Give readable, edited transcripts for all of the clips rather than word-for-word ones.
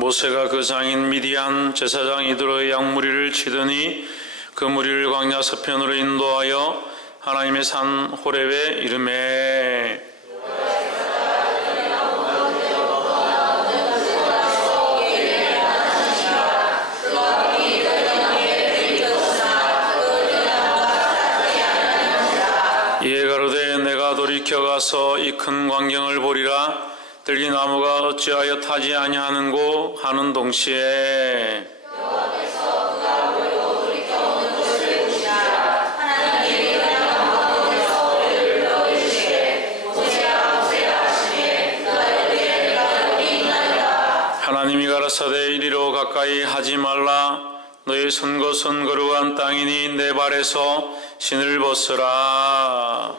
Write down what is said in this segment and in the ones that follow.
모세가 그 장인 미디안 제사장 이드로의 양무리를 치더니 그 무리를 광야 서편으로 인도하여 하나님의 산 호렙에 이르매 이에 가로되 내가 돌이켜 가서 이 큰 광경을 보리라. 들기나무가 어찌하여 타지 아니하는고 하는 동시에 여호와께서 그가 보이고 돌이켜오는 것을 보시자. 하나님이 그가 호렙을 불러이르시되 모세야 모세야 하시매 그가 이르되 내가 여기 있나이다. 하나님이 가라사대 이리로 가까이 하지 말라. 너의 선 것은 거룩한 땅이니 내 발에서 신을 벗으라.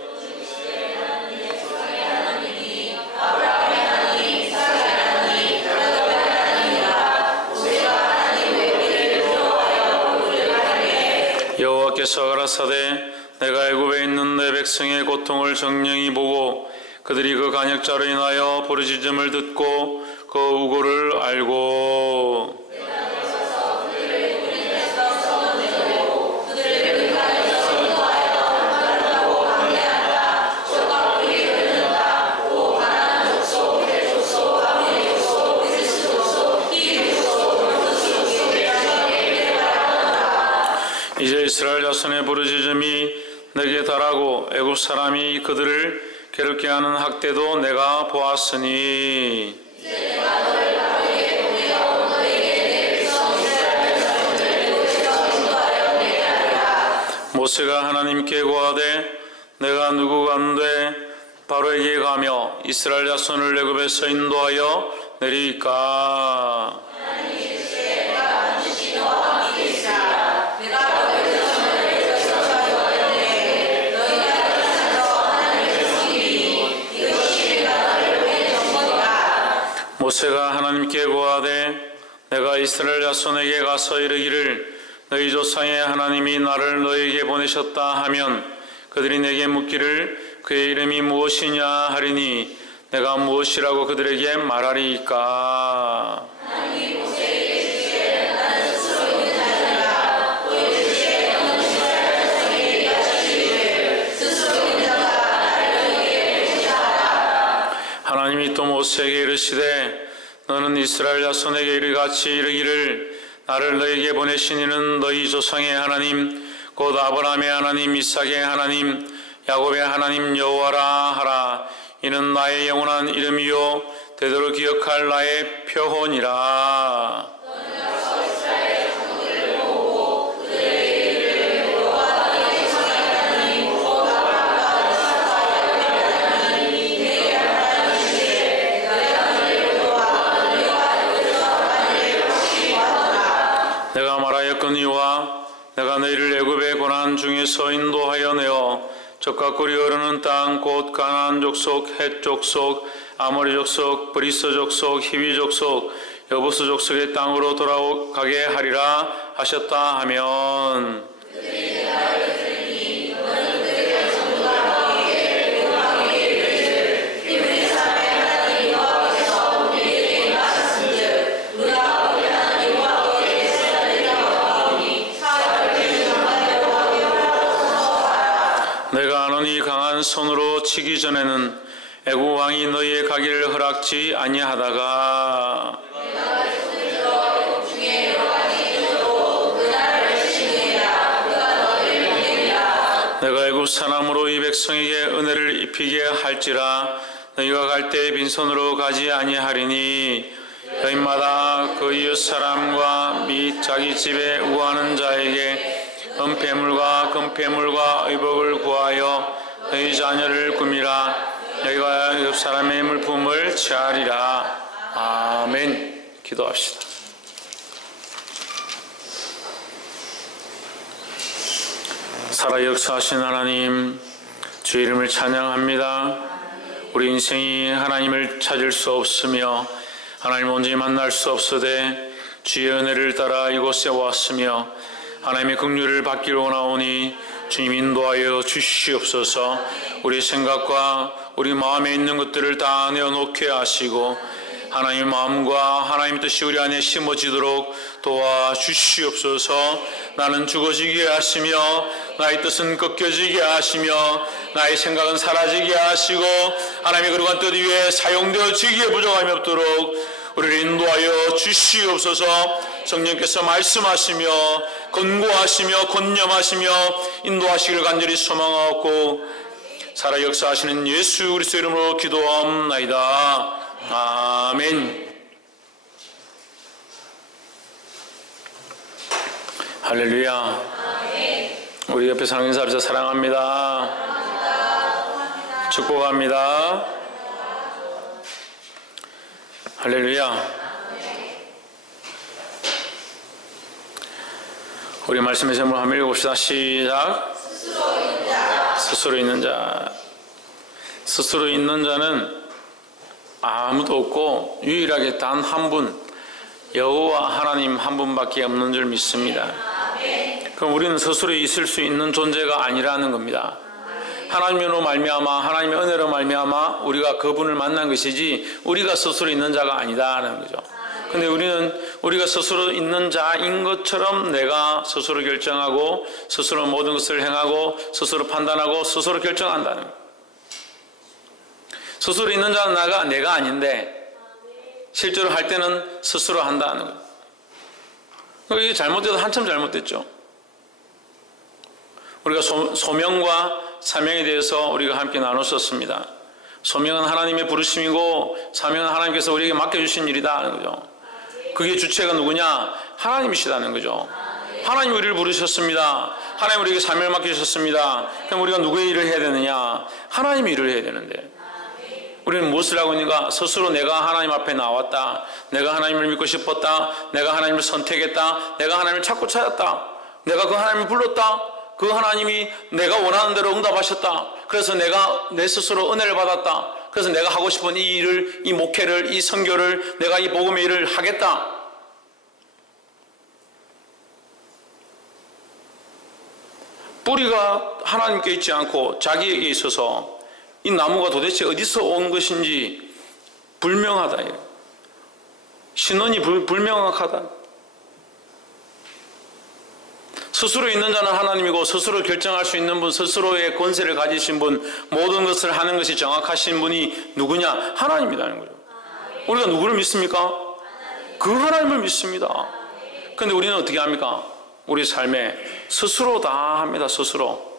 여호와께서 가라사대 내가 애굽에 있는 내 백성의 고통을 정령히 보고 그들이 그 간역자로 인하여 부르짖음을 듣고 그 우고를 알고 이제 이스라엘 자손의 부르짖음이 내게 달하고 애굽 사람이 그들을 괴롭게 하는 학대도 내가 보았으니 이제 내가 너를 바로에게 보내어 너에게 내 백성 이스라엘 자손을 인도하여 내게 하리라. 모세가 하나님께 고하되 내가 누구 간데 바로에게 가며 이스라엘 자손을 애굽에서 인도하여 내리까. 모세가 하나님께 고하되 내가 이스라엘 자손에게 가서 이르기를 너희 조상의 하나님이 나를 너에게 보내셨다 하면 그들이 내게 묻기를 그의 이름이 무엇이냐 하리니 내가 무엇이라고 그들에게 말하리이까. 하나님이 모세에게 이르시되 나는 스스로 있는 자니라. 또 이르시되 너는 이스라엘 자손에게 이르시기를 스스로 있는 자가 나를 너에게 보내시라. 하나님이 또 모세에게 이르시되 너는 이스라엘 자손에게 이르같이 이르기를 나를 너에게 보내신 이는 너희 조상의 하나님 곧 아브라함의 하나님 이삭의 하나님 야곱의 하나님 여호와라 하라. 이는 나의 영원한 이름이요 되도록 기억할 나의 표본이라. 내가 말하였거니와 내가 너희를 애굽의 고난 중에서 인도하여 내어 적과 꿀이 흐르는 땅 곧 가나안 족속, 헷 족속, 아모리 족속, 브리스 족속, 히위 족속, 여부스 족속의 땅으로 돌아가게 하리라 하셨다 하면 내가 너희 강한 손으로 치기 전에는 애굽 왕이 너희의 가기를 허락지 아니하다가 내가 애굽 사람으로 이 백성에게 은혜를 입히게 할지라 너희가 갈 때 빈손으로 가지 아니하리니 여인마다 그 이웃 사람과 및 자기 집에 우하는 자에게 은폐물과 금폐물과 의복을 구하여 너희 자녀를 꾸미라. 너희가 애굽 사람의 물품을 취하리라. 아멘. 기도합시다. 살아 역사하신 하나님, 주 이름을 찬양합니다. 우리 인생이 하나님을 찾을 수 없으며 하나님 온전히 만날 수 없으되 주의 은혜를 따라 이곳에 왔으며 하나님의 긍휼을 받기를 원하오니 주님 인도하여 주시옵소서. 우리 생각과 우리 마음에 있는 것들을 다 내어놓게 하시고 하나님의 마음과 하나님의 뜻이 우리 안에 심어지도록 도와주시옵소서. 나는 죽어지게 하시며 나의 뜻은 꺾여지게 하시며 나의 생각은 사라지게 하시고 하나님의 거룩한 뜻 위에 사용되어지기에 부족함이 없도록 우리를 인도하여 주시옵소서. 성령께서 말씀하시며 권고하시며 권념하시며 인도하시기를 간절히 소망하옵고 살아 역사하시는 예수 그리스도 이름으로 기도하옵나이다. 아멘. 할렐루야. 우리 옆에 사는 인사합시다. 사랑합니다. 축복합니다. 할렐루야. 우리 말씀의 제목을 한번 읽어봅시다. 시작. 스스로 있는 자. 스스로 있는 자는 아무도 없고 유일하게 단 한 분, 여호와 하나님 한 분밖에 없는 줄 믿습니다. 그럼 우리는 스스로 있을 수 있는 존재가 아니라는 겁니다. 하나님으로 말미암아 하나님의 은혜로 말미암아 우리가 그분을 만난 것이지 우리가 스스로 있는 자가 아니다라는 거죠. 근데 우리가 스스로 있는 자인 것처럼 내가 스스로 결정하고 스스로 모든 것을 행하고 스스로 판단하고 스스로 결정한다는 거예요. 스스로 있는 자는 내가 아닌데 실제로 할 때는 스스로 한다는 거예요. 이게 잘못돼도 한참 잘못됐죠. 우리가 소명과 사명에 대해서 우리가 함께 나눴었습니다. 소명은 하나님의 부르심이고 사명은 하나님께서 우리에게 맡겨주신 일이다 하는 거죠. 그게 주체가 누구냐? 하나님이시다는 거죠. 하나님이 우리를 부르셨습니다. 하나님이 우리에게 사명을 맡겨주셨습니다. 그럼 우리가 누구의 일을 해야 되느냐? 하나님의 일을 해야 되는데 우리는 무엇을 하고 있는가? 스스로 내가 하나님 앞에 나왔다. 내가 하나님을 믿고 싶었다. 내가 하나님을 선택했다. 내가 하나님을 찾고 찾았다. 내가 그 하나님을 불렀다. 그 하나님이 내가 원하는 대로 응답하셨다. 그래서 내가 내 스스로 은혜를 받았다. 그래서 내가 하고 싶은 이 일을, 이 목회를, 이 선교를, 내가 이 복음의 일을 하겠다. 뿌리가 하나님께 있지 않고 자기에게 있어서 이 나무가 도대체 어디서 온 것인지 불명하다. 신원이 불명확하다. 스스로 있는 자는 하나님이고 스스로 결정할 수 있는 분, 스스로의 권세를 가지신 분, 모든 것을 하는 것이 정확하신 분이 누구냐? 하나님이라는 거죠. 우리가 누구를 믿습니까? 그 하나님을 믿습니다. 그런데 우리는 어떻게 합니까? 우리 삶에 스스로 다 합니다. 스스로.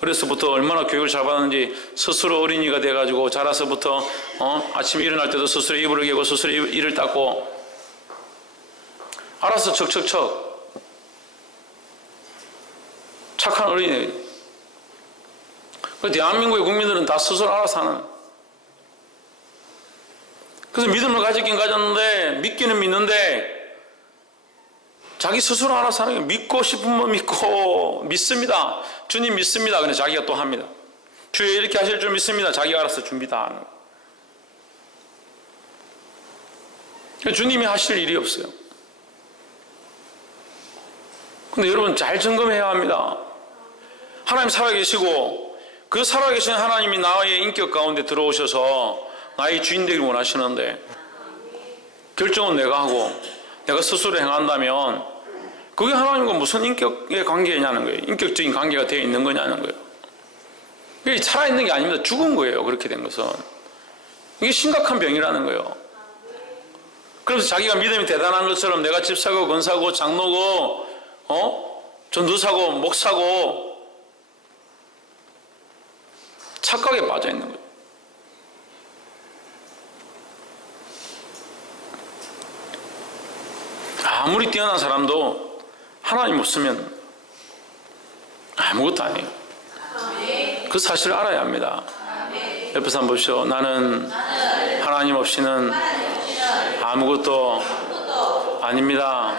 그래서부터 얼마나 교육을 잘 받았는지 스스로 어린이가 돼가지고 자라서부터 아침에 일어날 때도 스스로 이불을 개고 스스로 이를 닦고 알아서 척척척 착한 어린이. 대한민국의 국민들은 다 스스로 알아서 하는. 그래서 믿음을 가지긴 가졌는데 믿기는 믿는데 자기 스스로 알아서 하는 게 믿고 싶으면 믿고 믿습니다. 주님 믿습니다. 근데 자기가 또 합니다. 주여 이렇게 하실 줄 믿습니다. 자기가 알아서 준비 다 하는 거예요. 주님이 하실 일이 없어요. 근데 여러분 잘 점검해야 합니다. 하나님 살아계시고 그 살아계신 하나님이 나의 인격 가운데 들어오셔서 나의 주인 되기를 원하시는데 결정은 내가 하고 내가 스스로 행한다면 그게 하나님과 무슨 인격의 관계냐는 거예요. 인격적인 관계가 되어 있는 거냐는 거예요. 이게 살아있는 게 아닙니다. 죽은 거예요. 그렇게 된 것은. 이게 심각한 병이라는 거예요. 그래서 자기가 믿음이 대단한 것처럼 내가 집사고 권사고 장로고 전도사고 목사고 착각에 빠져 있는 거예요. 아무리 뛰어난 사람도 하나님 없으면 아무것도 아니에요. 그 사실을 알아야 합니다. 옆에 사람 보십시오. 나는 하나님 없이는 아무것도 아닙니다.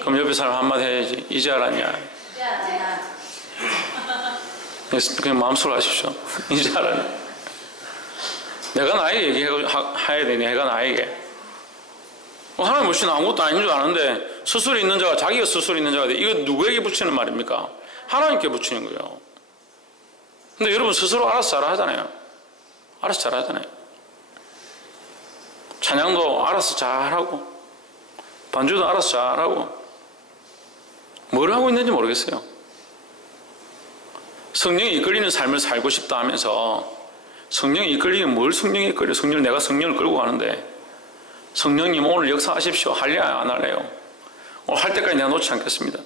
그럼 옆에 사람 한마디 해야지. 이제 알았냐? 그냥 마음속으로 하십시오. 이제 알았냐? 내가 나에게 얘기해야 되니? 내가 나에게. 하나님 없이는 아무것도 아닌 줄 아는데 스스로 있는 자가 자기가 스스로 있는 자가 돼. 이거 누구에게 붙이는 말입니까? 하나님께 붙이는 거예요. 근데 여러분 스스로 알아서 잘 하잖아요. 알아서 잘 하잖아요. 찬양도 알아서 잘하고 반주도 알아서 잘하고 뭘 하고 있는지 모르겠어요. 성령에 이끌리는 삶을 살고 싶다 하면서 성령에 이끌리는 뭘 성령에 이끌려? 내가 성령을 끌고 가는데 성령님 오늘 역사하십시오. 할래요? 안 할래요? 오늘 할 때까지 내가 놓지 않겠습니다.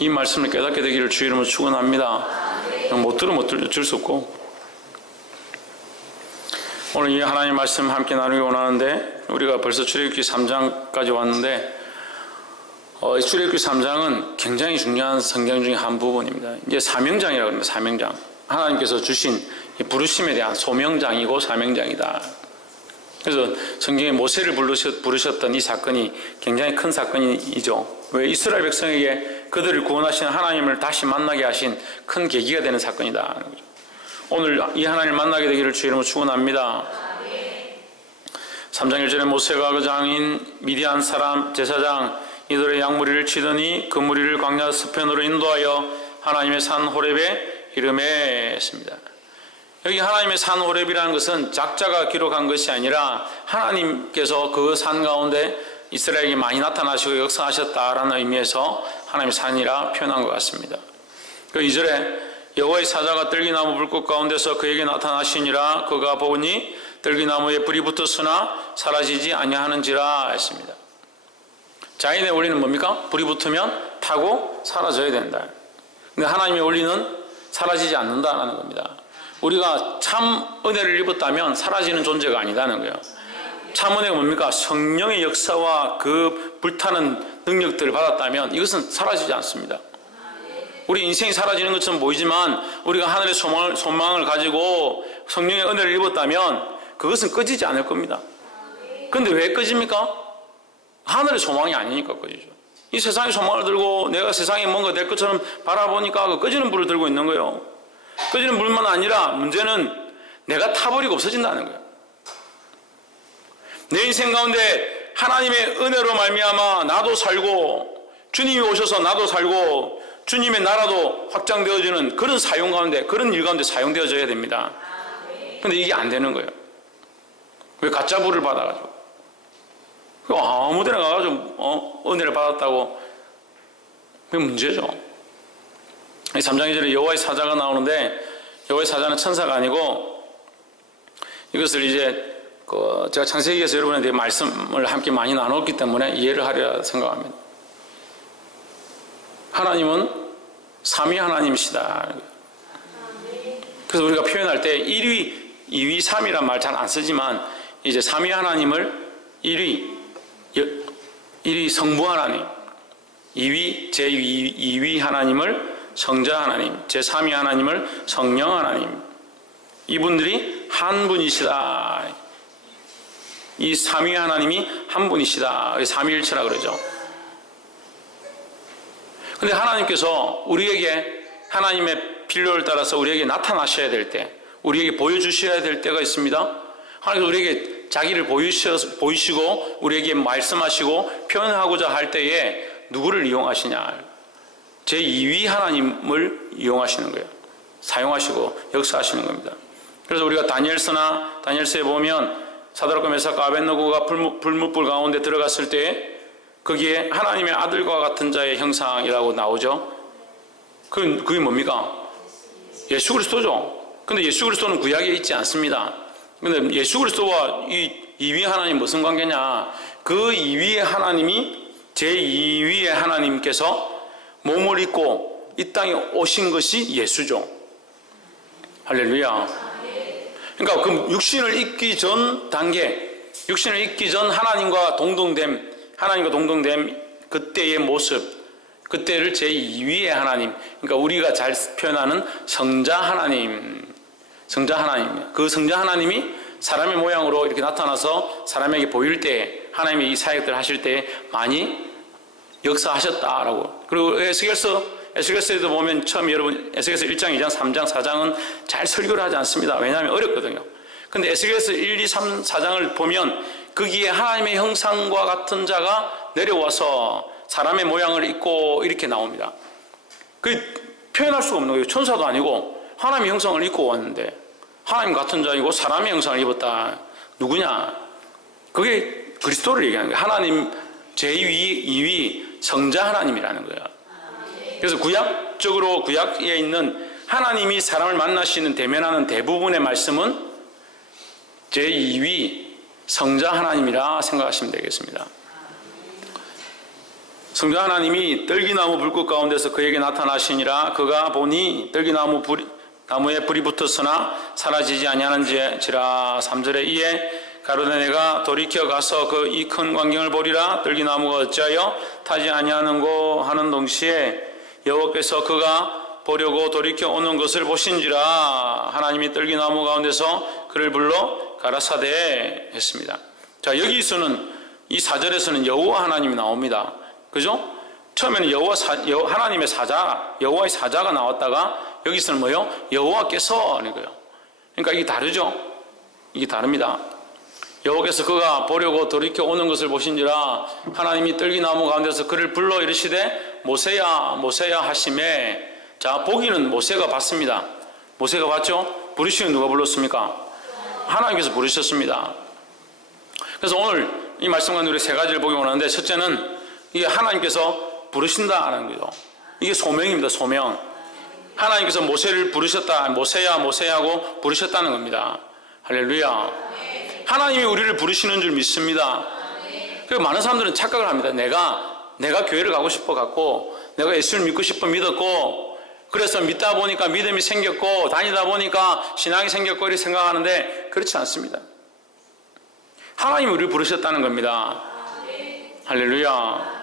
이 말씀을 깨닫게 되기를 주 이름으로 축원합니다. 못 들으면 어쩔 수 없고 오늘 이 하나님 말씀 함께 나누기 원하는데 우리가 벌써 출애굽기 3장까지 왔는데 출애굽기 3장은 굉장히 중요한 성경 중에 한 부분입니다. 이제 사명장이라고 합니다. 사명장. 하나님께서 주신 부르심에 대한 소명장이고 사명장이다. 그래서 성경에 모세를 부르셨던 이 사건이 굉장히 큰 사건이죠. 왜? 이스라엘 백성에게 그들을 구원하신 하나님을 다시 만나게 하신 큰 계기가 되는 사건이다. 오늘 이 하나님을 만나게 되기를 주 이름으로 축원합니다. 3장 1절에 모세가 그 장인 미디안 사람 제사장 이들의 양무리를 치더니 그 무리를 광야 서편으로 인도하여 하나님의 산 호렙에 이름에 했습니다. 여기 하나님의 산 호렙이라는 것은 작자가 기록한 것이 아니라 하나님께서 그 산 가운데 이스라엘에게 많이 나타나시고 역사하셨다라는 의미에서 하나님의 산이라 표현한 것 같습니다. 그 2절에 여호와의 사자가 들기나무 불꽃 가운데서 그에게 나타나시니라 그가 보니 들기나무에 불이 붙었으나 사라지지 아니하는지라 했습니다. 자연의 원리는 뭡니까? 불이 붙으면 타고 사라져야 된다. 근데 하나님의 원리는 사라지지 않는다는 겁니다. 우리가 참 은혜를 입었다면 사라지는 존재가 아니다는 거예요. 참 은혜가 뭡니까? 성령의 역사와 그 불타는 능력들을 받았다면 이것은 사라지지 않습니다. 우리 인생이 사라지는 것처럼 보이지만 우리가 하늘의 소망을 가지고 성령의 은혜를 입었다면 그것은 꺼지지 않을 겁니다. 그런데 왜 꺼집니까? 하늘의 소망이 아니니까 꺼지죠. 이 세상의 소망을 들고 내가 세상에 뭔가 될 것처럼 바라보니까 그 꺼지는 불을 들고 있는 거예요. 꺼지는 불만 아니라 문제는 내가 타버리고 없어진다는 거예요. 내 인생 가운데 하나님의 은혜로 말미암아 나도 살고 주님이 오셔서 나도 살고 주님의 나라도 확장되어지는 그런 사용 가운데 그런 일 가운데 사용되어져야 됩니다. 그런데 이게 안 되는 거예요. 왜? 가짜 불을 받아가지고 아무 데나 가가지고 은혜를 받았다고 그게 문제죠. 3장 2절에 여호와의 사자가 나오는데 여호와의 사자는 천사가 아니고 이것을 이제 제가 창세기에서 여러분한테 말씀을 함께 많이 나눴기 때문에 이해를 하리라 생각합니다. 하나님은 삼위 하나님이시다. 그래서 우리가 표현할 때 1위, 2위, 3위란 말 잘 안 쓰지만 이제 삼위 하나님을 1위 성부 하나님, 2위 제2위 하나님을 성자 하나님, 제3위 하나님을 성령 하나님, 이분들이 한 분이시다. 이 삼위 하나님이 한 분이시다. 삼위일체라 그러죠. 근데 하나님께서 우리에게 하나님의 필요를 따라서 우리에게 나타나셔야 될 때, 우리에게 보여주셔야 될 때가 있습니다. 하나님께서 우리에게 자기를 보이시고 우리에게 말씀하시고 표현하고자 할 때에 누구를 이용하시냐? 제2위 하나님을 이용하시는 거예요. 사용하시고 역사하시는 겁니다. 그래서 우리가 다니엘서에 보면 사드락과 메삭과 아벳느고가 불뭇불 가운데 들어갔을 때 거기에 하나님의 아들과 같은 자의 형상이라고 나오죠. 그게 뭡니까? 예수 그리스도죠. 근데 예수 그리스도는 구약에 있지 않습니다. 근데 예수 그리스도와 이 2위 하나님 무슨 관계냐? 그 2위의 하나님이 제2위의 하나님께서 몸을 입고 이 땅에 오신 것이 예수죠. 할렐루야. 그러니까 그 육신을 입기 전 단계, 육신을 입기 전 하나님과 동등됨 그때의 모습, 그때를 제2위의 하나님, 그러니까 우리가 잘 표현하는 성자 하나님, 그 성자 하나님이 사람의 모양으로 이렇게 나타나서 사람에게 보일 때, 하나님이 이 사역들을 하실 때 많이 역사하셨다라고. 그리고 에스겔서에도 보면 처음 여러분 에스겔서 1장, 2장, 3장, 4장은 잘 설교를 하지 않습니다. 왜냐하면 어렵거든요. 근데 에스겔서 1, 2, 3, 4장을 보면 거기에 하나님의 형상과 같은 자가 내려와서 사람의 모양을 입고 이렇게 나옵니다. 그 표현할 수가 없는 거예요. 천사도 아니고 하나님의 형상을 입고 왔는데 하나님 같은 자이고 사람의 형상을 입었다. 누구냐? 그게 그리스도를 얘기하는 거예요. 하나님 제2위, 2위 성자 하나님이라는 거예요. 그래서 구약적으로 구약에 있는 하나님이 사람을 만나시는 대면하는 대부분의 말씀은 제2위 성자 하나님이라 생각하시면 되겠습니다. 성자 하나님이 떨기나무 불꽃 가운데서 그에게 나타나시니라. 그가 보니 떨기나무에 불이 붙었으나 사라지지 아니하는지라. 3절에 이에 가로되 내가 돌이켜 가서 그 이 큰 광경을 보리라. 떨기나무가 어찌하여 타지 아니하는고 하는 동시에 여호와께서 그가 보려고 돌이켜 오는 것을 보신지라. 하나님이 떨기나무 가운데서 그를 불러 가라사대 했습니다. 자, 여기서는 이 4절에서는 여호와 하나님이 나옵니다. 그죠? 처음에는 하나님의 사자, 여호와의 사자가 나왔다가 여기서는 뭐요? 여호와께서 하는 거예요. 그러니까 이게 다르죠? 이게 다릅니다. 여호와께서 그가 보려고 돌이켜 오는 것을 보신지라. 하나님이 떨기나무 가운데서 그를 불러 이르시되 모세야 모세야 하시매. 자, 보기는 모세가 봤습니다. 모세가 봤죠? 부르시면 누가 불렀습니까? 하나님께서 부르셨습니다. 그래서 오늘 이 말씀 가운데 우리 세 가지를 보기 원하는데, 첫째는 이게 하나님께서 부르신다는 거죠. 이게 소명입니다. 소명. 하나님께서 모세를 부르셨다. 모세야 모세야 하고 부르셨다는 겁니다. 할렐루야. 하나님이 우리를 부르시는 줄 믿습니다. 그리고 많은 사람들은 착각을 합니다. 내가 교회를 가고 싶어 갖고, 내가 예수를 믿고 싶어 믿었고, 그래서 믿다 보니까 믿음이 생겼고, 다니다 보니까 신앙이 생겼고 이렇게 생각하는데 그렇지 않습니다. 하나님이 우리를 부르셨다는 겁니다. 할렐루야.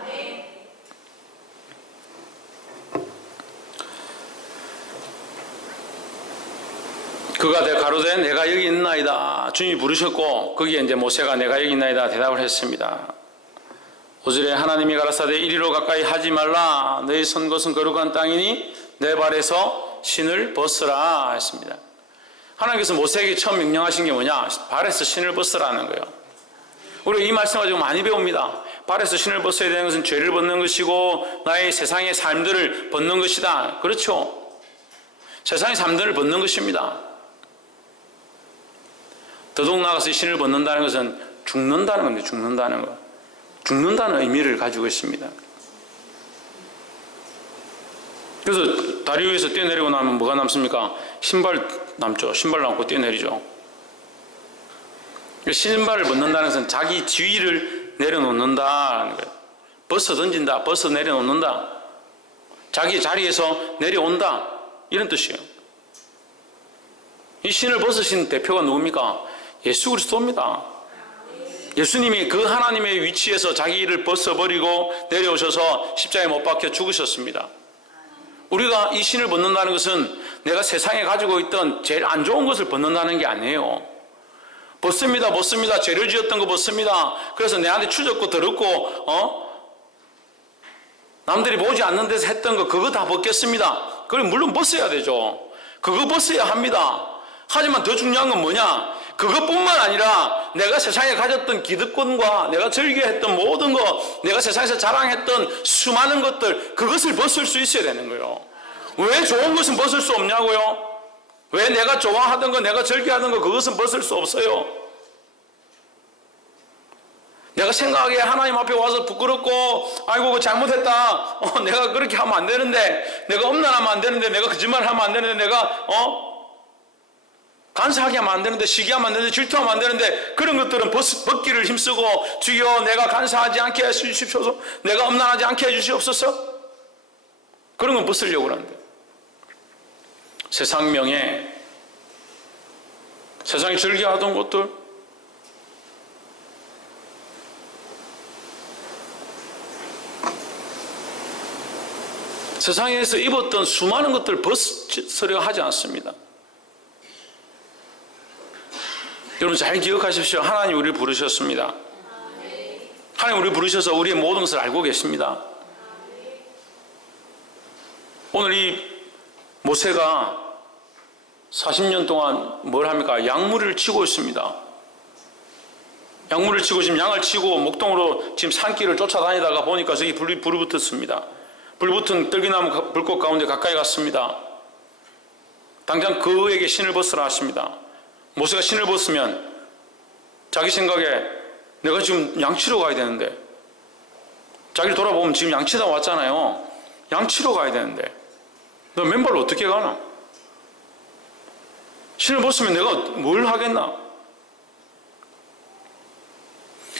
그가 가로되 내가 여기 있나이다. 주님이 부르셨고, 거기에 이제 모세가 내가 여기 있나이다 대답을 했습니다. 5절에 하나님이 가라사대 이리로 가까이 하지 말라. 너희 선 것은 거룩한 땅이니 내 발에서 신을 벗으라 했습니다. 하나님께서 모세에게 처음 명령하신 게 뭐냐? 발에서 신을 벗으라는 거예요. 우리가 이 말씀 가지고 많이 배웁니다. 발에서 신을 벗어야 되는 것은 죄를 벗는 것이고 나의 세상의 삶들을 벗는 것이다. 그렇죠? 세상의 삶들을 벗는 것입니다. 더더욱 나아가서 신을 벗는다는 것은 죽는다는 겁니다. 죽는다는 것. 죽는다는 의미를 가지고 있습니다. 그래서 다리 위에서 뛰어내리고 나면 뭐가 남습니까? 신발 남죠. 신발 남고 뛰어내리죠. 신발을 벗는다는 것은 자기 지위를 내려놓는다는 거예요. 벗어 던진다. 벗어 내려놓는다. 자기 자리에서 내려온다. 이런 뜻이에요. 이 신을 벗으신 대표가 누굽니까? 예수 그리스도입니다. 예수님이 그 하나님의 위치에서 자기를 벗어버리고 내려오셔서 십자가에 못 박혀 죽으셨습니다. 우리가 이 신을 벗는다는 것은 내가 세상에 가지고 있던 제일 안 좋은 것을 벗는다는 게 아니에요. 벗습니다. 벗습니다. 죄를 지었던 거 벗습니다. 그래서 내한테 추적고 더럽고 남들이 보지 않는 데서 했던 거 그거 다 벗겠습니다. 그걸 물론 벗어야 되죠. 그거 벗어야 합니다. 하지만 더 중요한 건 뭐냐? 그것뿐만 아니라 내가 세상에 가졌던 기득권과 내가 즐겨했던 모든 것, 내가 세상에서 자랑했던 수많은 것들, 그것을 벗을 수 있어야 되는 거예요. 왜 좋은 것은 벗을 수 없냐고요? 왜 내가 좋아하던 거, 내가 즐겨하던 거, 그것은 벗을 수 없어요. 내가 생각하기에 하나님 앞에 와서 부끄럽고, 아이고 그거 잘못했다, 내가 그렇게 하면 안 되는데, 내가 음란하면 안 되는데, 내가 거짓말 하면 안 되는데, 내가 간사하게 하면 안 되는데, 시기하면 안 되는데, 질투하면 안 되는데, 그런 것들은 벗기를 힘쓰고, 주여 내가 간사하지 않게 해주십시오서, 내가 음란하지 않게 해주시옵소서. 그런 건 벗으려고 하는데, 세상 명예, 세상이 즐겨하던 것들, 세상에서 입었던 수많은 것들을 벗으려 하지 않습니다. 여러분 잘 기억하십시오. 하나님 우리를 부르셨습니다. 하나님 우리를 부르셔서 우리의 모든 것을 알고 계십니다. 오늘 이 모세가 40년 동안 뭘 합니까? 양무리를 치고 있습니다. 양무리를 치고 지금 양을 치고 목동으로 지금 산길을 쫓아다니다가 보니까 저기 불이 붙었습니다. 불 붙은 떨기나무 불꽃 가운데 가까이 갔습니다. 당장 그에게 신을 벗으라 하십니다. 모세가 신을 벗으면 자기 생각에 내가 지금 양치러 가야 되는데, 자기를 돌아보면 지금 양치다 왔잖아요. 양치러 가야 되는데 너 맨발로 어떻게 가나? 신을 벗으면 내가 뭘 하겠나?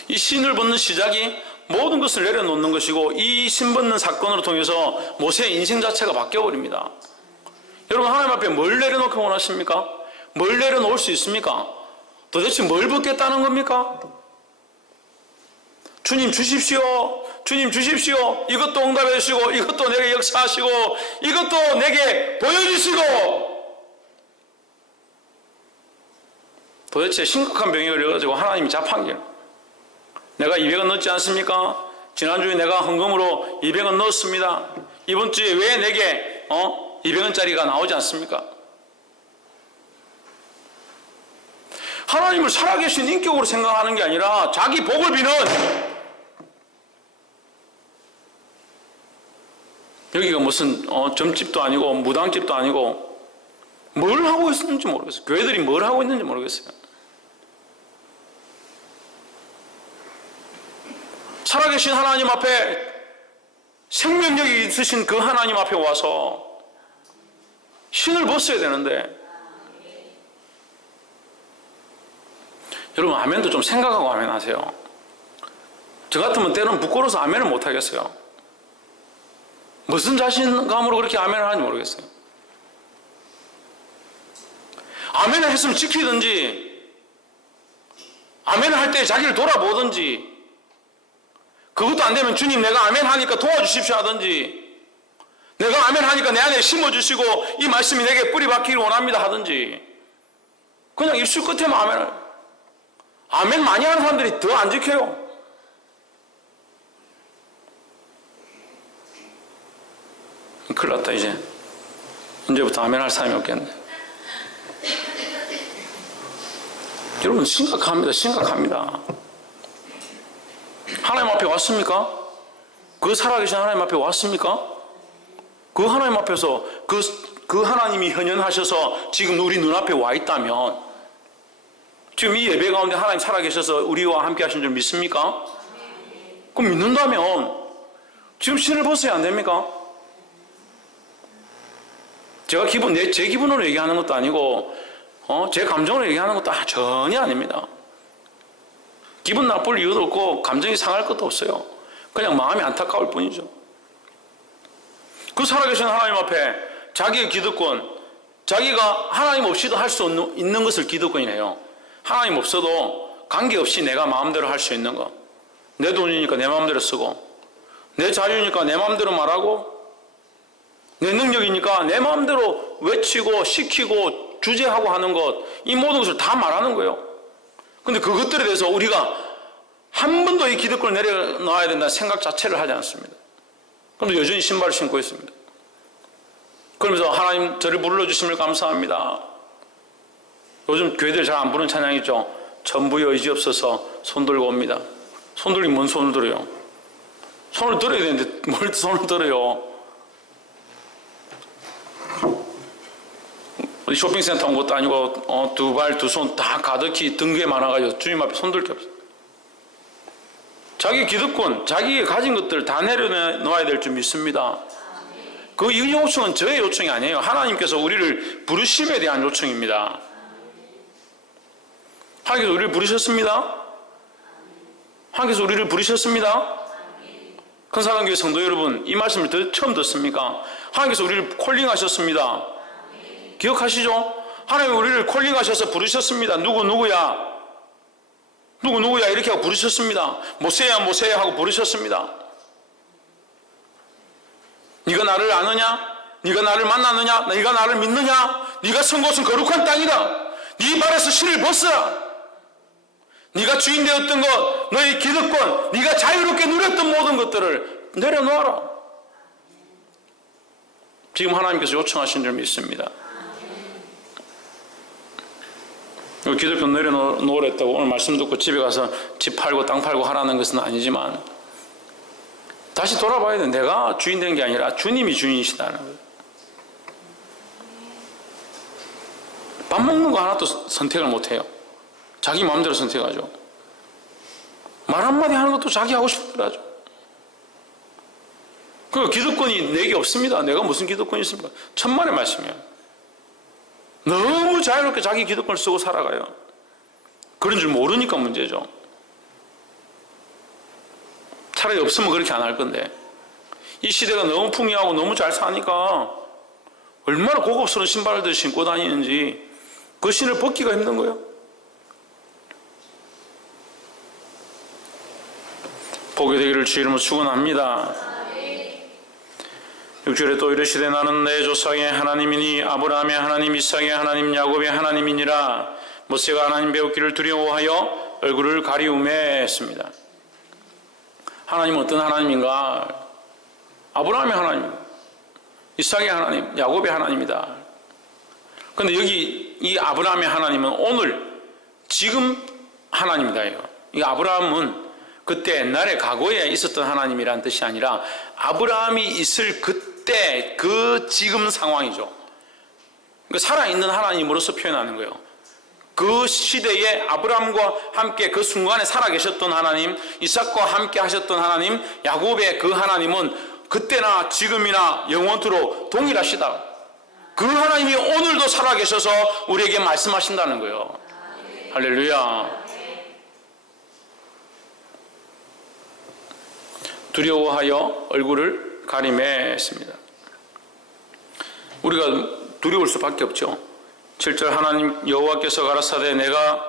이 신을 벗는 시작이 모든 것을 내려놓는 것이고, 이 신 벗는 사건으로 통해서 모세의 인생 자체가 바뀌어버립니다. 여러분, 하나님 앞에 뭘 내려놓기 원하십니까? 뭘 내려놓을 수 있습니까? 도대체 뭘 벗겠다는 겁니까? 주님 주십시오. 주님 주십시오. 이것도 응답해 주시고, 이것도 내게 역사하시고, 이것도 내게 보여주시고. 도대체 심각한 병이 걸려가지고 하나님이 자판기를, 내가 200원 넣지 않습니까? 지난주에 내가 헌금으로 200원 넣었습니다. 이번 주에 왜 내게 200원짜리가 나오지 않습니까? 하나님을 살아계신 인격으로 생각하는 게 아니라 자기 복을 비는, 여기가 무슨 점집도 아니고 무당집도 아니고 뭘 하고 있는지 모르겠어요. 교회들이 뭘 하고 있는지 모르겠어요. 살아계신 하나님 앞에, 생명력이 있으신 그 하나님 앞에 와서 신을 벗어야 되는데, 여러분, 아멘도 좀 생각하고 아멘 하세요. 저 같으면 때로는 부끄러워서 아멘을 못 하겠어요. 무슨 자신감으로 그렇게 아멘을 하는지 모르겠어요. 아멘을 했으면 지키든지, 아멘을 할 때 자기를 돌아보든지, 그것도 안 되면 주님 내가 아멘 하니까 도와주십시오 하든지, 내가 아멘 하니까 내 안에 심어주시고 이 말씀이 내게 뿌리 박히길 원합니다 하든지, 그냥 입술 끝에만 아멘 많이 하는 사람들이 더 안 지켜요. 큰일 났다. 이제부터 아멘 할 사람이 없겠네. 여러분, 심각합니다. 심각합니다. 하나님 앞에 왔습니까? 그 살아계신 하나님 앞에 왔습니까? 그 하나님 앞에서 그 하나님이 현현하셔서 지금 우리 눈앞에 와 있다면, 지금 이 예배 가운데 하나님 살아계셔서 우리와 함께 하신 줄 믿습니까? 그럼 믿는다면 지금 신을 벗어야 안 됩니까? 제가 제 기분으로 얘기하는 것도 아니고 제 감정으로 얘기하는 것도 전혀 아닙니다. 기분 나쁠 이유도 없고 감정이 상할 것도 없어요. 그냥 마음이 안타까울 뿐이죠. 그 살아계신 하나님 앞에 자기의 기득권, 자기가 하나님 없이도 할 수 있는 것을 기득권이래요. 하나님 없어도 관계없이 내가 마음대로 할 수 있는 거, 내 돈이니까 내 마음대로 쓰고, 내 자유니까 내 마음대로 말하고, 내 능력이니까 내 마음대로 외치고 시키고 주재하고 하는 것, 이 모든 것을 다 말하는 거예요. 근데 그것들에 대해서 우리가 한 번도 이 기득권을 내려놔야 된다는 생각 자체를 하지 않습니다. 그런데 여전히 신발을 신고 있습니다. 그러면서 하나님 저를 불러주심을 감사합니다. 요즘 교회들 잘 안 부르는 찬양 있죠. 전부의 의지 없어서 손 들고 옵니다. 손 들기 뭔 손을 들어요? 손을 들어야 되는데 뭘 손을 들어요? 어디 쇼핑센터 온 것도 아니고 두 발 두 손 다 가득히 등기에 많아가지고 주님 앞에 손들 게 없어요. 자기 기득권, 자기가 가진 것들 다 내려놓아야 될 줄 믿습니다. 그 이 요청은 저의 요청이 아니에요. 하나님께서 우리를 부르심에 대한 요청입니다. 하나님께서 우리를 부르셨습니다. 하나님께서 우리를 부르셨습니다. 큰사랑교회 성도 여러분, 이 말씀을 처음 듣습니까? 하나님께서 우리를 콜링하셨습니다. 기억하시죠? 하나님이 우리를 콜링하셔서 부르셨습니다. 누구야? 누구야? 이렇게 하고 부르셨습니다. 모세야 모세야 하고 부르셨습니다. 네가 나를 아느냐? 네가 나를 만났느냐? 네가 나를 믿느냐? 네가 선 곳은 거룩한 땅이다. 네 발에서 신을 벗어라. 네가 주인 되었던 것, 너의 기득권, 네가 자유롭게 누렸던 모든 것들을 내려놓아라. 지금 하나님께서 요청하신 줄 믿습니다. 기득권 내려놓으랬다고 오늘 말씀 듣고 집에 가서 집 팔고 땅 팔고 하라는 것은 아니지만, 다시 돌아봐야 돼. 내가 주인 된 게 아니라 주님이 주인이시다는 거예요. 밥 먹는 거 하나도 선택을 못해요. 자기 마음대로 선택하죠. 말 한마디 하는 것도 자기 하고 싶은 대로 하죠. 그 기득권이 내게 없습니다. 내가 무슨 기득권이 있습니까? 천만의 말씀이에요. 너무 자유롭게 자기 기득권을 쓰고 살아가요. 그런 줄 모르니까 문제죠. 차라리 없으면 그렇게 안 할 건데, 이 시대가 너무 풍요하고 너무 잘 사니까 얼마나 고급스러운 신발을 신고 다니는지 그 신을 벗기가 힘든 거예요. 보게 되기를 주 이름으로 축원합니다. 6절에 또 이르시되 나는 내 조상의 하나님이니 아브라함의 하나님, 이삭의 하나님, 야곱의 하나님이니라. 모세가 하나님 배우기를 두려워하여 얼굴을 가리우매 했습니다. 하나님은 어떤 하나님인가? 아브라함의 하나님, 이삭의 하나님, 야곱의 하나님이다. 그런데 여기 이 아브라함의 하나님은 오늘, 지금 하나님이다. 이 아브라함은 그때 옛날에 과거에 있었던 하나님이라는 뜻이 아니라 아브라함이 있을 그때 그 지금 상황이죠. 그러니까 살아있는 하나님으로서 표현하는 거예요. 그 시대에 아브라함과 함께 그 순간에 살아계셨던 하나님, 이삭과 함께 하셨던 하나님, 야곱의 그 하나님은 그때나 지금이나 영원토록 동일하시다. 그 하나님이 오늘도 살아계셔서 우리에게 말씀하신다는 거예요. 할렐루야. 두려워하여 얼굴을 가리매했습니다. 우리가 두려울 수밖에 없죠. 7절 하나님 여호와께서 가라사대 내가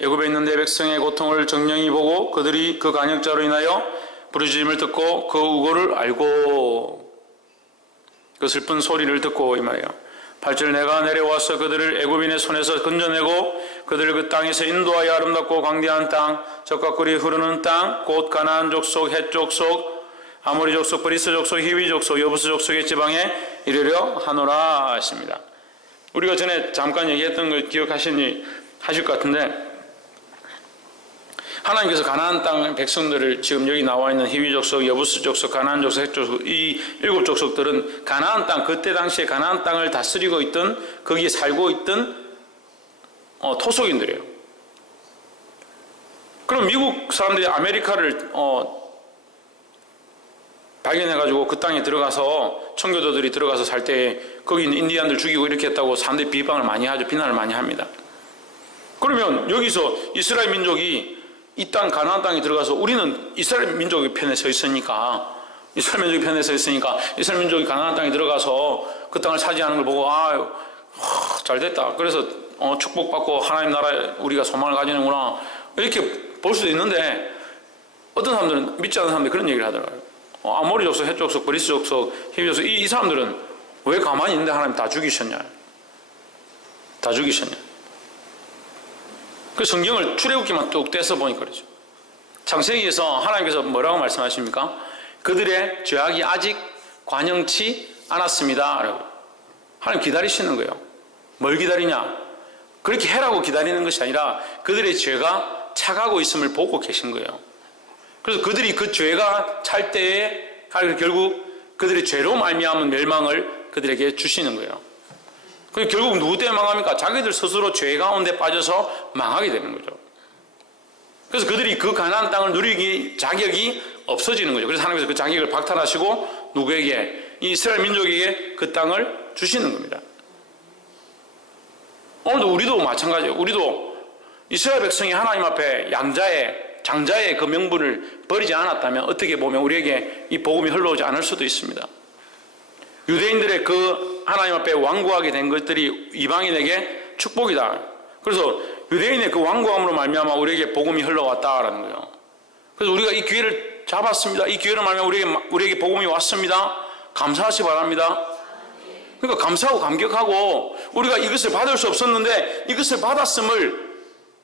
애굽에 있는 내 백성의 고통을 정령히 보고 그들이 그 간역자로 인하여 부르짖음을 듣고 그 우고를 알고 그 슬픈 소리를 듣고 이 말이에요. 8절 내가 내려와서 그들을 애굽인의 손에서 건져내고 그들을 그 땅에서 인도하여 아름답고 광대한 땅, 젖과 꿀이 흐르는 땅, 곧 가나안 족속, 헷 족속, 아모리 족속, 브리스 족속, 히위 족속, 여부스 족속의 지방에 이르려 하노라 하십니다. 우리가 전에 잠깐 얘기했던 걸 기억하실 것 같은데, 하나님께서 가나안 땅 백성들을 지금 여기 나와 있는 히위 족속, 여부스 족속, 가나안 족속, 헷 족속, 이 7족속들은 가나안 땅, 그때 당시에 가나안 땅을 다스리고 있던, 거기에 살고 있던 토속인들이에요. 그럼 미국 사람들이 아메리카를 발견해가지고 그 땅에 들어가서 청교도들이 들어가서 살 때 거기 있는 인디안들 죽이고 이렇게 했다고 사람들이 비방을 많이 하죠. 비난을 많이 합니다. 그러면 여기서 이스라엘 민족이 이 땅 가나안 땅에 들어가서 우리는 이스라엘 민족의 편에 서 있으니까 이스라엘 민족이 가나안 땅에 들어가서 그 땅을 차지하는 걸 보고 아유 잘 됐다. 그래서 축복받고 하나님 나라에 우리가 소망을 가지는구나 이렇게 볼 수도 있는데, 어떤 사람들은 믿지 않는 사람들이 그런 얘기를 하더라고요. 아모리 족속, 헷 족속, 브리스 족속, 히위 족속 이 사람들은 왜 가만히 있는데 하나님 다 죽이셨냐? 다 죽이셨냐? 그 성경을 출애굽기만 뚝 떼서 보니까 그러죠. 창세기에서 하나님께서 뭐라고 말씀하십니까? 그들의 죄악이 아직 관영치 않았습니다. 하나님 기다리시는 거예요. 뭘 기다리냐? 그렇게 해라고 기다리는 것이 아니라 그들의 죄가 차가고 있음을 보고 계신 거예요. 그래서 그들이 그 죄가 찰 때에 결국 그들의 죄로 말미암은 멸망을 그들에게 주시는 거예요. 결국 누구 때문에 망합니까? 자기들 스스로 죄 가운데 빠져서 망하게 되는 거죠. 그래서 그들이 그 가나안 땅을 누리기 자격이 없어지는 거죠. 그래서 하나님께서 그 자격을 박탈하시고 누구에게? 이스라엘 민족에게 그 땅을 주시는 겁니다. 오늘도 우리도 마찬가지예요. 우리도 이스라엘 백성이 하나님 앞에 장자의 그 명분을 버리지 않았다면 어떻게 보면 우리에게 이 복음이 흘러오지 않을 수도 있습니다. 유대인들의 그 하나님 앞에 완고하게 된 것들이 이방인에게 축복이다. 그래서 유대인의 그 완고함으로 말미암아 우리에게 복음이 흘러왔다라는 거예요. 그래서 우리가 이 기회를 잡았습니다. 이 기회를 말미암아 우리에게 복음이 왔습니다. 감사하시 바랍니다. 그러니까 감사하고 감격하고, 우리가 이것을 받을 수 없었는데 이것을 받았음을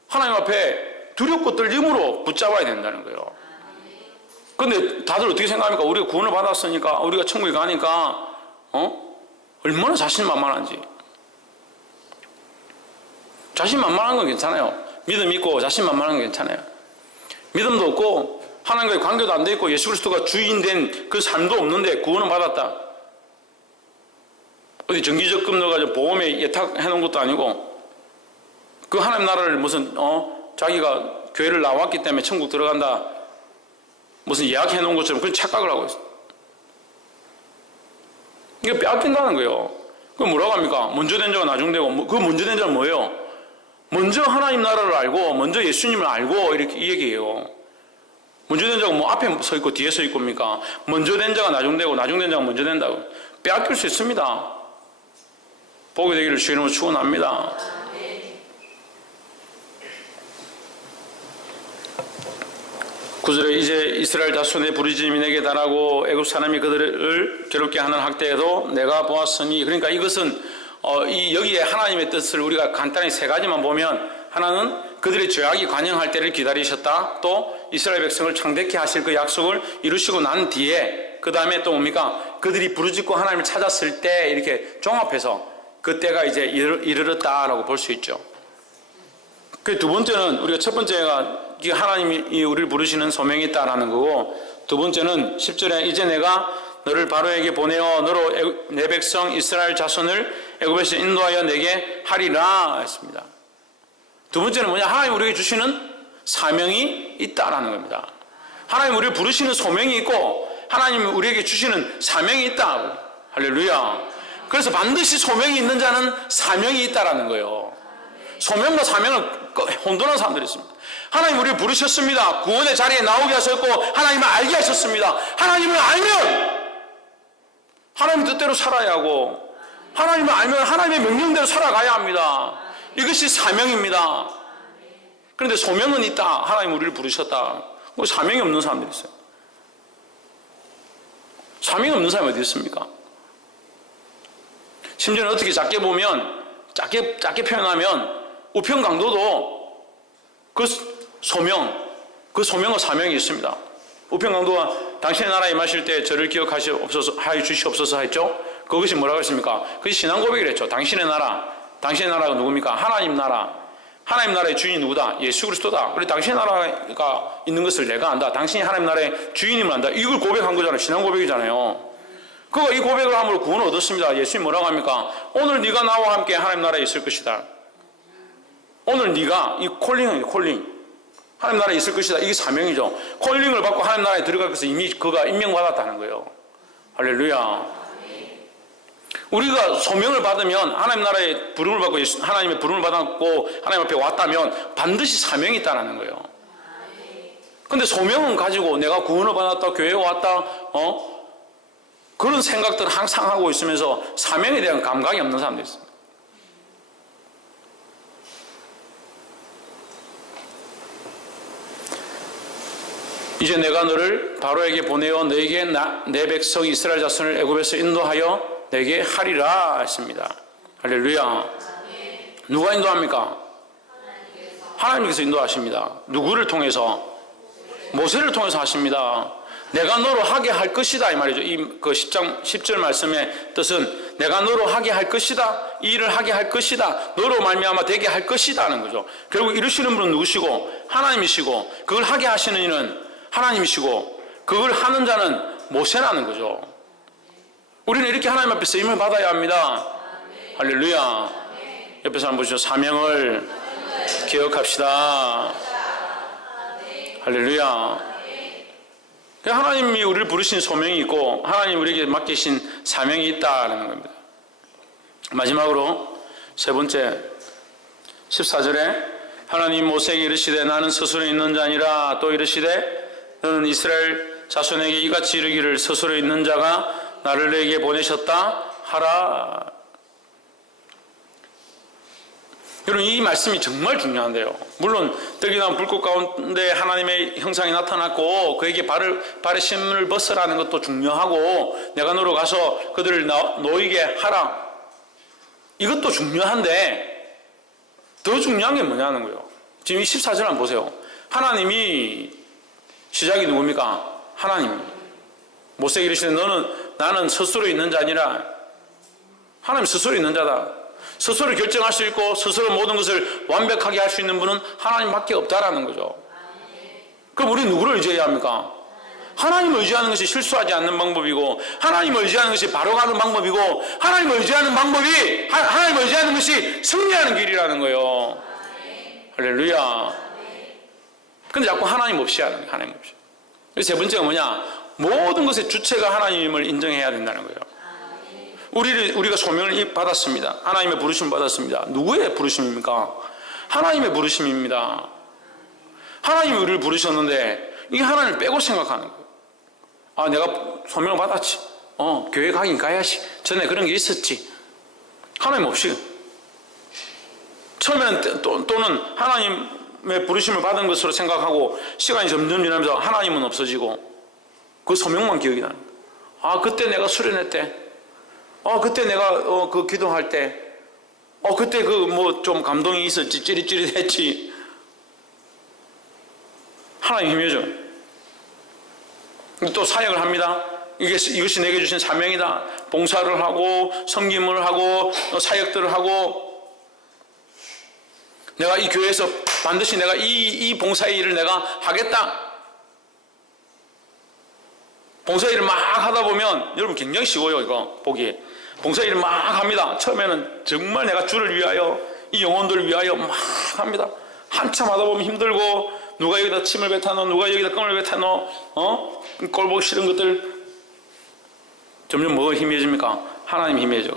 하나님 앞에 두렵고 떨림으로 붙잡아야 된다는 거예요. 그런데 다들 어떻게 생각합니까? 우리가 구원을 받았으니까, 우리가 천국에 가니까 얼마나 자신만만한지. 자신만만한 건 괜찮아요. 믿음 있고 자신만만한 건 괜찮아요. 믿음도 없고 하나님과의 관계도 안 돼 있고 예수 그리스도가 주인 된 그 삶도 없는데 구원은 받았다. 어디 정기적금 넣어가지고 보험에 예탁해 놓은 것도 아니고 그 하나님 나라를 무슨 자기가 교회를 나왔기 때문에 천국 들어간다 무슨 예약해 놓은 것처럼 그런 착각을 하고 있어요. 이거 빼앗긴다는 거예요. 그 뭐라고 합니까? 먼저 된 자가 나중 되고, 그 먼저 된 자는 뭐예요? 먼저 하나님 나라를 알고 먼저 예수님을 알고 이렇게 이 얘기예요. 먼저 된 자가 뭐 앞에 서 있고 뒤에 서 있고입니까? 먼저 된 자가 나중 되고 나중 된 자가 먼저 된다고. 빼앗길 수 있습니다. 복이 되기를 주의 이름으로 축원합니다. 구절에 이제 이스라엘 자손의 부르짖음이 내게 달하고 애굽 사람이 그들을 괴롭게 하는 학대에도 내가 보았으니, 그러니까 이것은 여기에 하나님의 뜻을 우리가 간단히 세 가지만 보면, 하나는 그들의 죄악이 관영할 때를 기다리셨다. 또 이스라엘 백성을 창대케 하실 그 약속을 이루시고 난 뒤에 그 다음에 또 뭡니까? 그들이 부르짖고 하나님을 찾았을 때 이렇게 종합해서 그때가 이제 이르렀다라고 볼 수 있죠. 그 두 번째는 우리가 첫 번째가 하나님이 우리를 부르시는 소명이 있다라는 거고, 두 번째는 10절에 이제 내가 너를 바로에게 보내어 너로 내 백성 이스라엘 자손을 애굽에서 인도하여 내게 하리라 했습니다. 두 번째는 뭐냐? 하나님 우리에게 주시는 사명이 있다라는 겁니다. 하나님 우리를 부르시는 소명이 있고 하나님 우리에게 주시는 사명이 있다. 할렐루야. 그래서 반드시 소명이 있는 자는 사명이 있다라는 거예요. 소명과 사명은 혼돈한 사람들이 있습니다. 하나님 우리를 부르셨습니다. 구원의 자리에 나오게 하셨고 하나님을 알게 하셨습니다. 하나님을 알면 하나님 뜻대로 살아야 하고, 하나님을 알면 하나님의 명령대로 살아가야 합니다. 이것이 사명입니다. 그런데 소명은 있다. 하나님 우리를 부르셨다. 사명이 없는 사람들이 있어요. 사명이 없는 사람이 어디 있습니까? 심지어는 어떻게 작게 보면, 작게 표현하면 우편강도도 그 소명과 사명이 있습니다. 우편강도가 당신의 나라에 임하실 때 저를 기억하여 주시옵소서 했죠. 그것이 뭐라고 했습니까? 그것이 신앙 고백을 했죠. 당신의 나라가 누굽니까? 하나님 나라. 하나님 나라의 주인이 누구다? 예수 그리스도다. 그리고 당신의 나라가 있는 것을 내가 안다. 당신이 하나님 나라의 주인임을 안다. 이걸 고백한 거잖아요. 신앙 고백이잖아요. 그가 이 고백을 함으로 구원을 얻었습니다. 예수님이 뭐라고 합니까? 오늘 네가 나와 함께 하나님 나라에 있을 것이다. 오늘 네가 이 콜링이에요. 콜링. 하나님 나라에 있을 것이다. 이게 사명이죠. 콜링을 받고 하나님 나라에 들어갈 것을 이미 그가 임명받았다는 거예요. 할렐루야. 우리가 소명을 받으면, 하나님 나라의 부름을 받고 하나님의 부름을 받았고 하나님 앞에 왔다면 반드시 사명이 있다는 거예요. 근데 소명은 가지고 내가 구원을 받았다, 교회에 왔다, 그런 생각들을 항상 하고 있으면서 사명에 대한 감각이 없는 사람들이 있습니다. 이제 내가 너를 바로에게 보내어 너에게 내 백성 이스라엘 자손을 애굽에서 인도하여 내게 하리라 했습니다. 할렐루야. 누가 인도합니까? 하나님께서 인도하십니다. 누구를 통해서? 모세를 통해서 하십니다. 내가 너로 하게 할 것이다 이 말이죠. 그 10절 말씀의 뜻은 내가 너로 하게 할 것이다, 이 일을 하게 할 것이다, 너로 말미암아 되게 할 것이다 하는 거죠. 결국 이루시는 분은 누구시고? 하나님이시고, 그걸 하게 하시는 이는 하나님이시고, 그걸 하는 자는 모세라는 거죠. 우리는 이렇게 하나님 앞에 쓰임을 받아야 합니다. 할렐루야. 옆에 사람 보시죠. 사명을 기억합시다. 할렐루야. 하나님이 우리를 부르신 소명이 있고 하나님 우리에게 맡기신 사명이 있다는 겁니다. 마지막으로 세 번째 14절에 하나님 모세에게 이르시되 나는 스스로 있는 자 아니라, 또 이르시되 너는 이스라엘 자손에게 이같이 이르기를 스스로 있는 자가 나를 너에게 보내셨다 하라. 여러분, 이 말씀이 정말 중요한데요. 물론 떨기나무 불꽃 가운데 하나님의 형상이 나타났고 그에게 발에 신문을 벗으라는 것도 중요하고, 내가 너로 가서 그들을 놓이게 하라, 이것도 중요한데 더 중요한 게 뭐냐는 거예요. 지금 이 14절 한번 보세요. 하나님이 시작이 누굽니까? 하나님. 모세에게 이르시되 나는 스스로 있는 자 아니라, 하나님 스스로 있는 자다. 스스로 결정할 수 있고 스스로 모든 것을 완벽하게 할 수 있는 분은 하나님밖에 없다라는 거죠. 그럼 우리 누구를 의지해야 합니까? 하나님을 의지하는 것이 실수하지 않는 방법이고, 하나님을 의지하는 것이 바로 가는 방법이고, 하나님을 의지하는 것이 승리하는 길이라는 거예요. 할렐루야. 근데 자꾸 하나님 없이 하는 거예요. 하나님 없이. 그래서 세 번째가 뭐냐? 모든 것의 주체가 하나님을 인정해야 된다는 거예요. 우리가 소명을 받았습니다. 하나님의 부르심을 받았습니다. 누구의 부르심입니까? 하나님의 부르심입니다. 하나님이 우리를 부르셨는데 이게 하나님을 빼고 생각하는 거예요. 아, 내가 소명을 받았지. 교회 가긴 가야지. 전에 그런 게 있었지. 하나님 없이. 처음에는 또는 하나님의 부르심을 받은 것으로 생각하고 시간이 점점 지나면서 하나님은 없어지고 그 소명만 기억이 나는 거예요. 아, 그때 내가 수련했대. 그때 내가 그 기도할 때 그때 그 뭐 좀 감동이 있었지. 찌릿찌릿했지. 하나님 힘이죠. 또 사역을 합니다. 이것이 내게 주신 사명이다. 봉사를 하고 섬김을 하고 사역들을 하고 내가 이 교회에서 반드시 내가 이 봉사의 일을 내가 하겠다. 봉사일을 막 하다 보면 여러분 굉장히 쉬워요. 이거 보기에 봉사일을 막 합니다. 처음에는 정말 내가 주를 위하여 이 영혼들을 위하여 막 합니다. 한참 하다 보면 힘들고 누가 여기다 침을 뱉어놓 누가 여기다 껌을 뱉어놓 꼴 보기 싫은 것들 점점 뭐가 희미해집니까? 하나님 희미해져.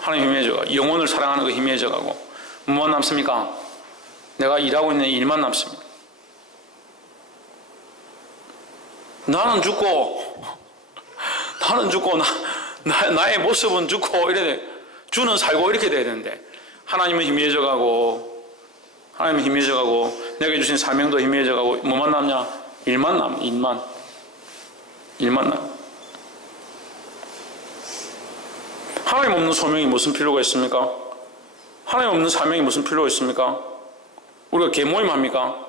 하나님 희미해져. 영혼을 사랑하는 거 희미해져 가고 뭐만 남습니까? 내가 일하고 있는 일만 남습니다. 나는 죽고 나의 모습은 죽고 이래 주는 살고 이렇게 돼야 되는데 하나님은 희미해져 가고 하나님은 희미해져 가고 내게 주신 사명도 희미해져 가고 뭐만 남냐? 일만 남. 하나님 없는 소명이 무슨 필요가 있습니까? 하나님 없는 사명이 무슨 필요가 있습니까? 우리가 개모임 합니까?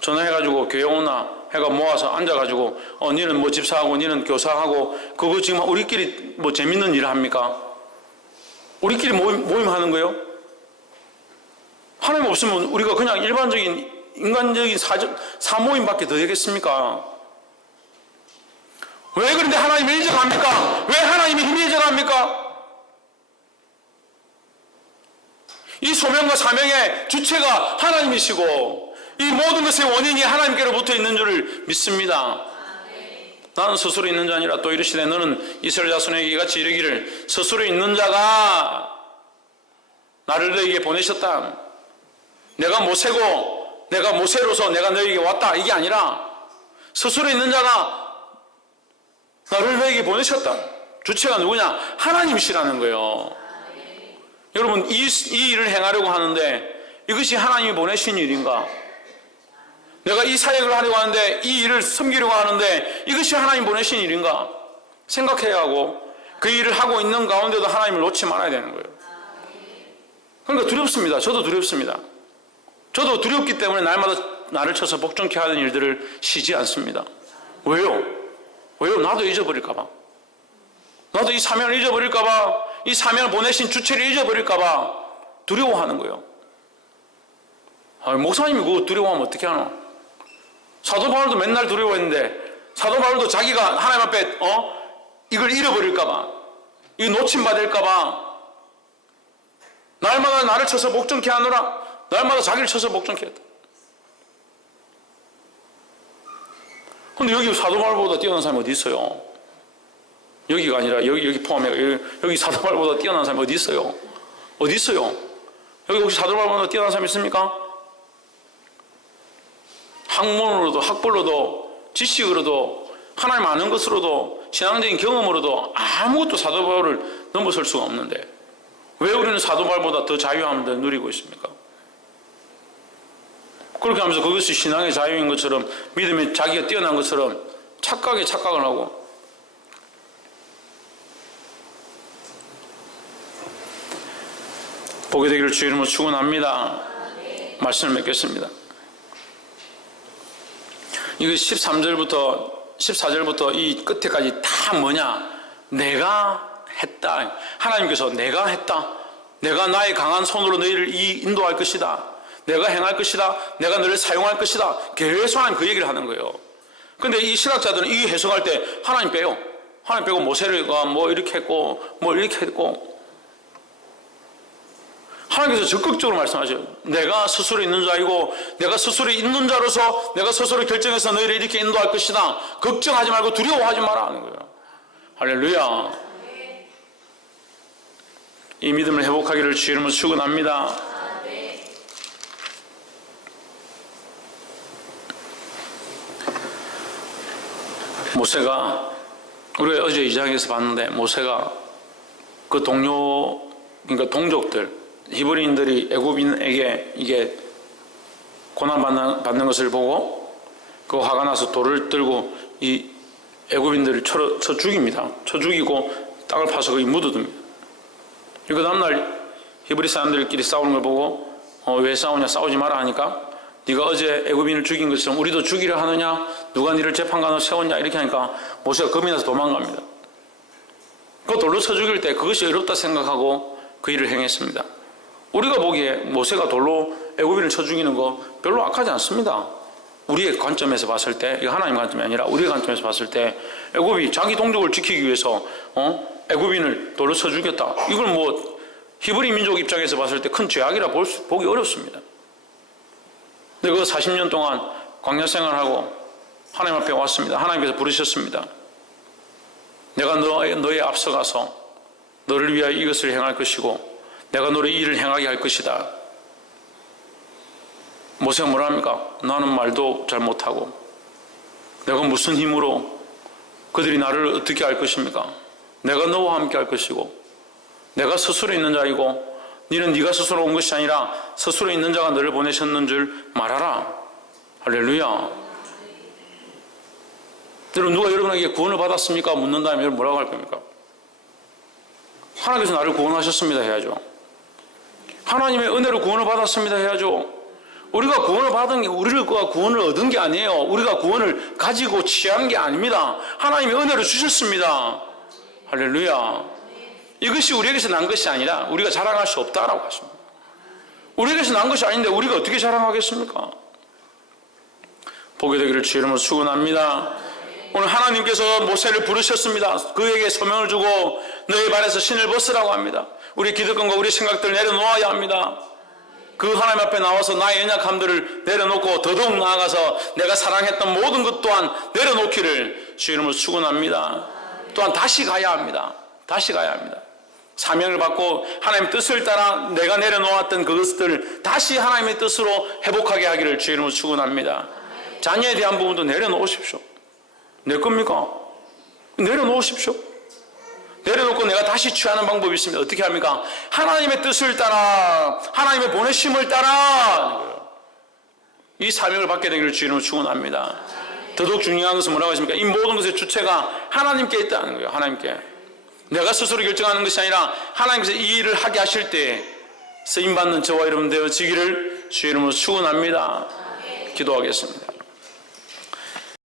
전화해가지고 교회 오나 해가 모아서 앉아가지고 니는 뭐 집사하고 니는 교사하고 그거 지금 우리끼리 뭐 재밌는 일을 합니까? 우리끼리 모임하는 거예요? 하나님 없으면 우리가 그냥 일반적인 인간적인 사모임밖에 더 되겠습니까? 왜 그런데 하나님을 잊어갑니까? 왜 하나님이 힘이 잊어갑니까? 이 소명과 사명의 주체가 하나님이시고 이 모든 것의 원인이 하나님께로부터 있는 줄을 믿습니다. 나는 스스로 있는 자 아니라 또 이르시되 너는 이스라엘 자손에게 이같이 이르기를 스스로 있는 자가 나를 너에게 보내셨다. 내가 모세로서 내가 너에게 왔다. 이게 아니라 스스로 있는 자가 나를 너에게 보내셨다. 주체가 누구냐? 하나님이시라는 거예요. 여러분 이 일을 행하려고 하는데 이것이 하나님이 보내신 일인가? 내가 이 사역을 하려고 하는데 이 일을 섬기려고 하는데 이것이 하나님 보내신 일인가? 생각해야 하고 그 일을 하고 있는 가운데도 하나님을 놓지 말아야 되는 거예요. 그러니까 두렵습니다. 저도 두렵습니다. 저도 두렵기 때문에 날마다 나를 쳐서 복종케 하는 일들을 쉬지 않습니다. 왜요? 나도 잊어버릴까봐. 나도 이 사명을 잊어버릴까봐, 이 사명을 보내신 주체를 잊어버릴까봐 두려워하는 거예요. 목사님이 그거 두려워하면 어떻게 하나? 사도 바울도 맨날 두려워했는데 사도 바울도 자기가 하나님 앞에 이걸 잃어버릴까봐, 이거 놓침받을까봐 날마다 나를 쳐서 복종케 하노라. 날마다 자기를 쳐서 복종케 했다. 근데 여기 사도 바울보다 뛰어난 사람이 어디 있어요? 여기가 아니라 여기 포함해. 여기 사도 바울보다 뛰어난 사람이 어디 있어요? 어디 있어요? 여기 혹시 사도 바울보다 뛰어난 사람이 있습니까? 학문으로도 학벌로도 지식으로도 하나님 아는 것으로도 신앙적인 경험으로도 아무것도 사도 바울을 넘어설 수가 없는데 왜 우리는 사도 바울보다 더 자유함을 더 누리고 있습니까? 그렇게 하면서 그것이 신앙의 자유인 것처럼 믿음에 자기가 뛰어난 것처럼 착각을 하고 보게 되기를 주의 이름으로 축원합니다. 말씀을 맺겠습니다. 이거 14절부터 이 끝에까지 다 뭐냐? 내가 했다. 하나님께서 내가 했다. 내가 나의 강한 손으로 너희를 인도할 것이다. 내가 행할 것이다. 내가 너를 사용할 것이다. 계속 하나님 그 얘기를 하는 거예요. 근데 이 신학자들은 이 해석할 때 하나님 빼요. 하나님 빼고 모세가 뭐 이렇게 했고 뭐 이렇게 했고 하나님께서 적극적으로 말씀하셔요. 내가 스스로 있는 자이고 내가 스스로 있는 자로서 내가 스스로 결정해서 너희를 이렇게 인도할 것이다. 걱정하지 말고 두려워하지 마라 하는 거예요. 할렐루야. 이 믿음을 회복하기를 주의 이름으로 축원합니다. 모세가 우리가 어제 2장에서 봤는데 모세가 그 동료 그러니까 동족들 히브리인들이 애굽인에게 이게 고난받는 것을 보고 그 화가 나서 돌을 들고 이 애굽인들을 쳐 죽입니다. 쳐 죽이고 땅을 파서 거기 묻어둡니다. 그 다음날 히브리 사람들끼리 싸우는 걸 보고 왜 싸우냐 싸우지 마라 하니까 네가 어제 애굽인을 죽인 것처럼 우리도 죽이려 하느냐 누가 네를 재판관으로 세웠냐 이렇게 하니까 모세가 겁이 나서 도망갑니다. 그 돌로 쳐 죽일 때 그것이 어렵다 생각하고 그 일을 행했습니다. 우리가 보기에 모세가 돌로 애굽인을 쳐 죽이는 거 별로 악하지 않습니다. 우리의 관점에서 봤을 때 이거 하나님 관점이 아니라 우리의 관점에서 봤을 때 애굽이 자기 동족을 지키기 위해서 애굽인을 돌로 쳐 죽였다. 이걸 뭐 히브리 민족 입장에서 봤을 때 큰 죄악이라 보기 어렵습니다. 근데 그 40년 동안 광야 생활하고 하나님 앞에 왔습니다. 하나님께서 부르셨습니다. 내가 너에 앞서가서 너를 위하여 이것을 행할 것이고 내가 너를 이 일을 행하게 할 것이다. 모세가 뭐라 합니까? 나는 말도 잘 못하고 내가 무슨 힘으로 그들이 나를 어떻게 할 것입니까? 내가 너와 함께 할 것이고 내가 스스로 있는 자이고 너는 네가 스스로 온 것이 아니라 스스로 있는 자가 너를 보내셨는 줄 말하라. 할렐루야. 여러분 누가 여러분에게 구원을 받았습니까? 묻는다면 여러분 뭐라고 할 겁니까? 하나님께서 나를 구원하셨습니다 해야죠. 하나님의 은혜로 구원을 받았습니다 해야죠. 우리가 구원을 받은 게 우리가 구원을 얻은 게 아니에요. 우리가 구원을 가지고 취한 게 아닙니다. 하나님의 은혜로 주셨습니다. 할렐루야. 이것이 우리에게서 난 것이 아니라 우리가 자랑할 수 없다라고 하십니다. 우리에게서 난 것이 아닌데 우리가 어떻게 자랑하겠습니까? 보게 되기를 주의 이름으로 축원합니다. 오늘 하나님께서 모세를 부르셨습니다. 그에게 소명을 주고 너의 발에서 신을 벗으라고 합니다. 우리 기득권과 우리 생각들을 내려놓아야 합니다. 그 하나님 앞에 나와서 나의 연약함들을 내려놓고 더더욱 나아가서 내가 사랑했던 모든 것 또한 내려놓기를 주의 이름으로 축원합니다. 또한 다시 가야 합니다. 다시 가야 합니다. 사명을 받고 하나님의 뜻을 따라 내가 내려놓았던 그것들을 다시 하나님의 뜻으로 회복하게 하기를 주의 이름으로 축원합니다. 자녀에 대한 부분도 내려놓으십시오. 내 겁니까? 내려놓으십시오. 내려놓고 내가 다시 취하는 방법이 있습니다. 어떻게 합니까? 하나님의 뜻을 따라 하나님의 보내심을 따라 이 사명을 받게 되기를 주의 이름으로 축원합니다. 더더욱 중요한 것은 뭐라고 하십니까? 이 모든 것의 주체가 하나님께 있다는 거예요. 하나님께. 내가 스스로 결정하는 것이 아니라 하나님께서 이 일을 하게 하실 때 쓰임받는 저와 여러분 되어지기를 주의 이름으로 축원합니다. 기도하겠습니다.